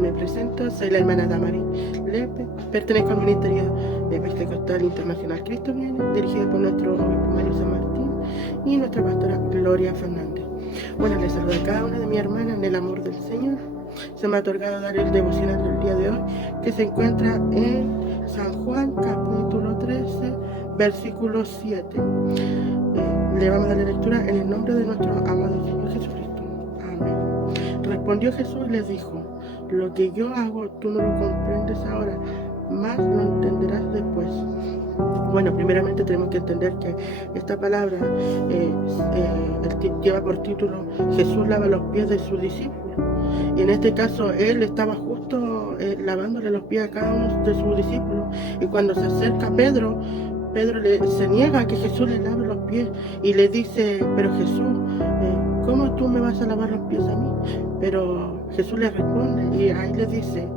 Me presento, soy la hermana Damari Lepe, pertenezco al Ministerio Pentecostal Internacional Cristo Viene, dirigido por nuestro obispo Mario San Martín y nuestra pastora Gloria Fernández. Bueno, les saludo a cada una de mis hermanas en el amor del Señor. Se me ha otorgado dar el devocional del día de hoy, que se encuentra en San Juan, capítulo 13, versículo 7. Le vamos a dar la lectura en el nombre de nuestro amado Señor Jesucristo. Amén. Respondió Jesús y les dijo: lo que yo hago tú no lo comprendes ahora, mas lo entenderás después. Bueno, primeramente tenemos que entender que esta palabra lleva por título Jesús lava los pies de sus discípulos. Y en este caso él estaba justo lavándole los pies a cada uno de sus discípulos. Y cuando se acerca Pedro se niega a que Jesús le lave los pies y le dice: pero Jesús, ¿cómo tú me vas a lavar los pies a mí? Pero Jesús le responde y ahí le dice: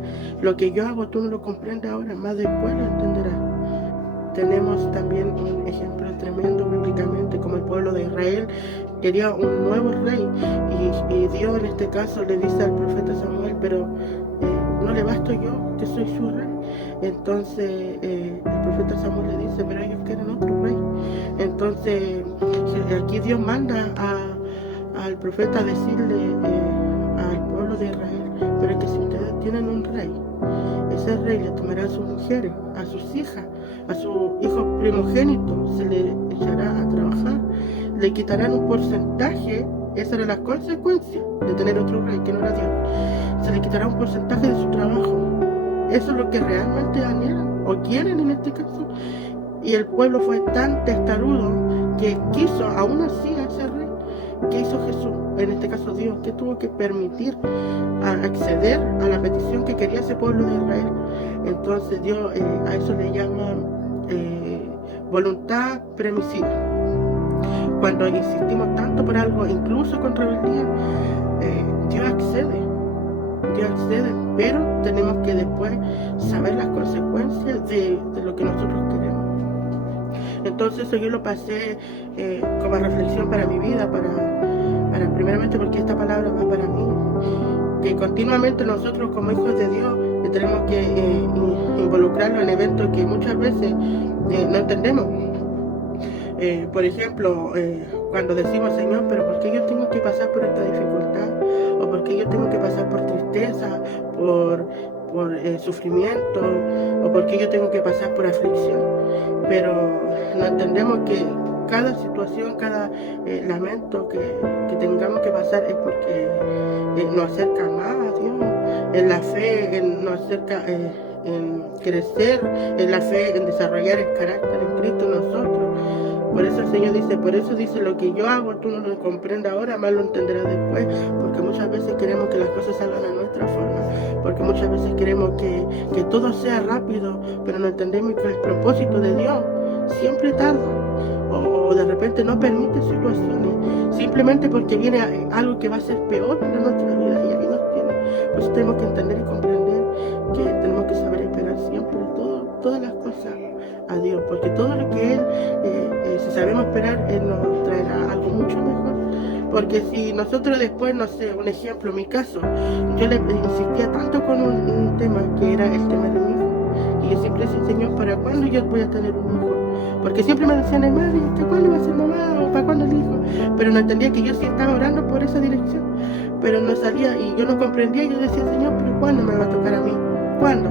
lo que yo hago tú no lo comprendes ahora, más después lo entenderás. Tenemos también un ejemplo tremendo bíblicamente, como el pueblo de Israel quería un nuevo rey y Dios en este caso le dice al profeta Samuel: pero no le basto yo, que soy su rey. Entonces el profeta Samuel le dice: pero ellos quieren otro rey. Entonces aquí Dios manda al profeta a decirle al pueblo de Israel: pero que si ustedes tienen un rey, ese rey le tomará a sus mujeres, a sus hijas, a su hijo primogénito, se le echará a trabajar, le quitarán un porcentaje. Esa era la consecuencia de tener otro rey que no era Dios. Se le quitará un porcentaje de su trabajo. Eso es lo que realmente anhelan o quieren en este caso. Y el pueblo fue tan testarudo que quiso aún así a ese rey. ¿Qué hizo Jesús? En este caso Dios, que tuvo que permitir acceder a la petición que quería ese pueblo de Israel. Entonces Dios a eso le llama voluntad permisiva. Cuando insistimos tanto por algo, incluso con rebeldía, Dios accede, pero tenemos que después saber las consecuencias de lo que nosotros queremos. Entonces eso yo lo pasé como reflexión para mi vida, primeramente porque esta palabra va para mí, que continuamente nosotros como hijos de Dios tenemos que involucrarnos en eventos que muchas veces no entendemos. Por ejemplo, cuando decimos: Señor, pero ¿por qué yo tengo que pasar por esta dificultad? ¿O por qué yo tengo que pasar por tristeza, por sufrimiento? ¿O por qué yo tengo que pasar por aflicción? Pero no entendemos que cada situación, cada lamento que tengamos que pasar es porque nos acerca más a Dios, en la fe, nos acerca en crecer, en la fe, en desarrollar el carácter en Cristo nosotros. Por eso el Señor dice: por eso dice, lo que yo hago tú no lo comprendes ahora, más lo entenderás después. Porque muchas veces queremos que las cosas salgan a nuestra forma, porque muchas veces queremos que todo sea rápido, pero no entendemos que el propósito de Dios siempre tarda, o de repente no permite situaciones, simplemente porque viene algo que va a ser peor en nuestra vida, y ahí nos tiene. Por eso tenemos que entender y comprender que tenemos que saber esperar siempre todas las cosas a Dios, porque todo lo que Él, si sabemos esperar, Él nos traerá algo mucho mejor. Porque si nosotros después, no sé, un ejemplo, en mi caso, yo le insistía tanto con un tema que era el tema de mi hijo, y yo siempre decía: Señor, ¿para cuándo yo voy a tener un hijo? Porque siempre me decían: hermano, ¿hasta cuándo va a ser mamá? ¿O para cuándo el hijo? Pero no entendía que yo sí estaba orando por esa dirección, pero no salía, y yo no comprendía. Yo decía: Señor, ¿pero cuándo me va a tocar a mí? ¿Cuándo?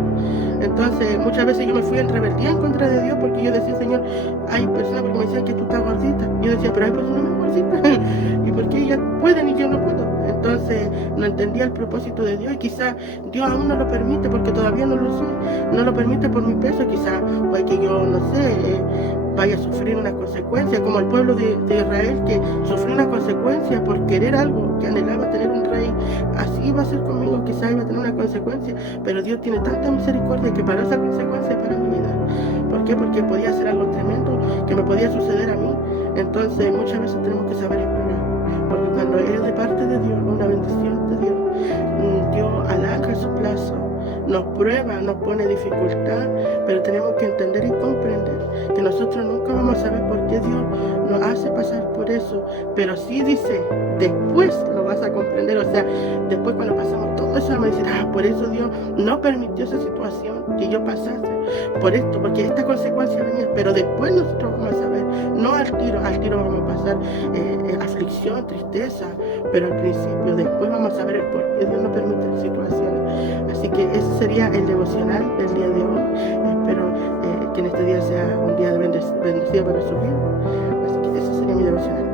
Entonces muchas veces yo me fui en rebeldía en contra de Dios, porque yo decía: Señor, hay personas porque me decían que tú estás gordita. Yo decía: pero hay personas más gorditas y por qué ellas pueden y yo no puedo. Entonces no entendía el propósito de Dios, y quizás Dios aún no lo permite porque todavía no lo soy, no lo permite por mi peso. Quizás puede que yo, no sé, vaya a sufrir una consecuencia, como el pueblo de Israel, que sufrió una consecuencia por querer algo, que anhelaba tener un rey. Así va a ser conmigo, quizás iba a tener una consecuencia, pero Dios tiene tanta misericordia que para esa consecuencia para mi vida. ¿Por qué? Porque podía ser algo tremendo que me podía suceder a mí. Entonces muchas veces tenemos que saber esperar, porque cuando es de parte de Dios, una bendición de Dios, Dios alarga su plazo, nos prueba, nos pone dificultad, pero tenemos que entender y comprender que nosotros nunca vamos a saber por qué Dios nos hace pasar por eso, pero sí dice, después lo vas a comprender. O sea, después cuando pasamos todo eso vamos a decir, por eso Dios no permitió esa situación que yo pasase, por esto, porque esta consecuencia venía, pero después nosotros vamos a saber, no al tiro vamos a pasar aflicción, tristeza, pero al principio, después vamos a saber el por qué Dios no permite situaciones. Así que ese sería el devocional del día de hoy. Espero que en este día sea un día bendecido para su vida. Así que ese sería mi devocional.